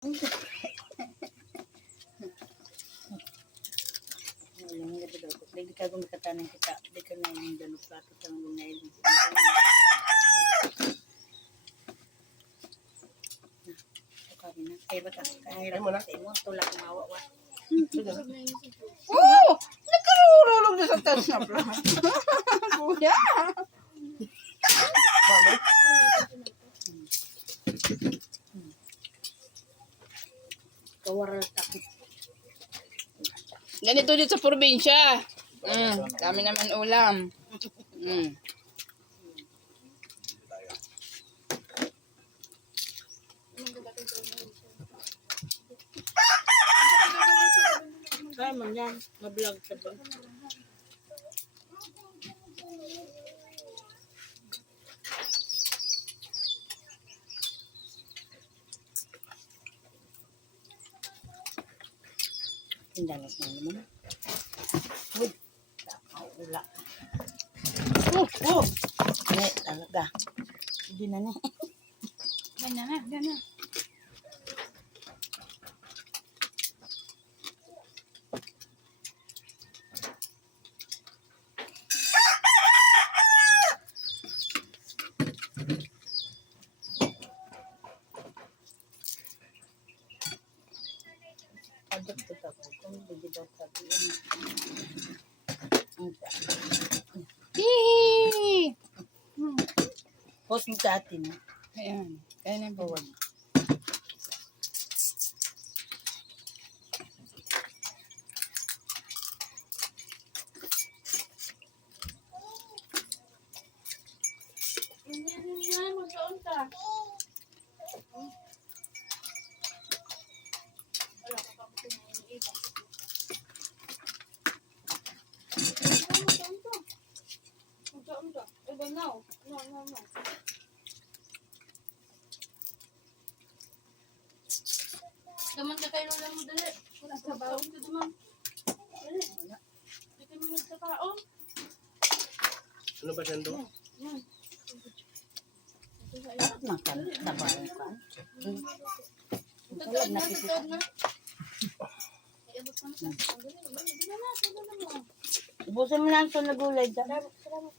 Hindi ka gumikatanang kita. Hindi ka na yung dalong plato sa mga ngayon. Kaya ba ka? Kaya mo na. Tulak mawa. Oh! Nagkarurulog na sa touch na pala. Kuya! Kawaral ka. Ganito dito sa probinsya. Dami naman ulam. Kaya man yan. Mablog ka ba? Tindalas na naman. Uy, ula. Ne, talaga. Hindi na ne. Ganyan na, ganyan. Adap ko ako. Kung hindi daw sabihin. Hihi! Post mo sa atin. Ayan. Kaya na bawag. Magkaon ka. Wala ka pa kasi na iniiba. Magkaon ka. Iba now. No. Daman ka kayo lang mo dali. Wala ka baon ka daman. Dali. Hindi ka mga nagkakaon. Ano ba siya doon? Makan. Tabaho ka. Tutod na. Iabot ka na sa. Dali mo. Ubusin mo lang ito na gulay dyan. Salamat.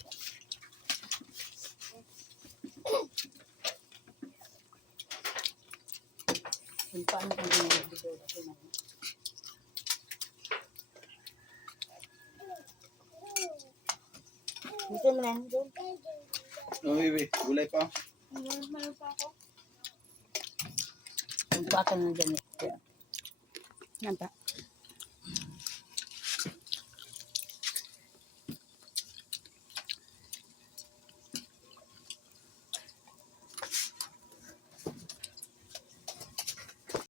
Kung paano kung ginagawa dito. Ubusin mo lang doon. Oh, baby. Gulay pa. Meron pa ako. Kung paano ng ganit. Yan pa.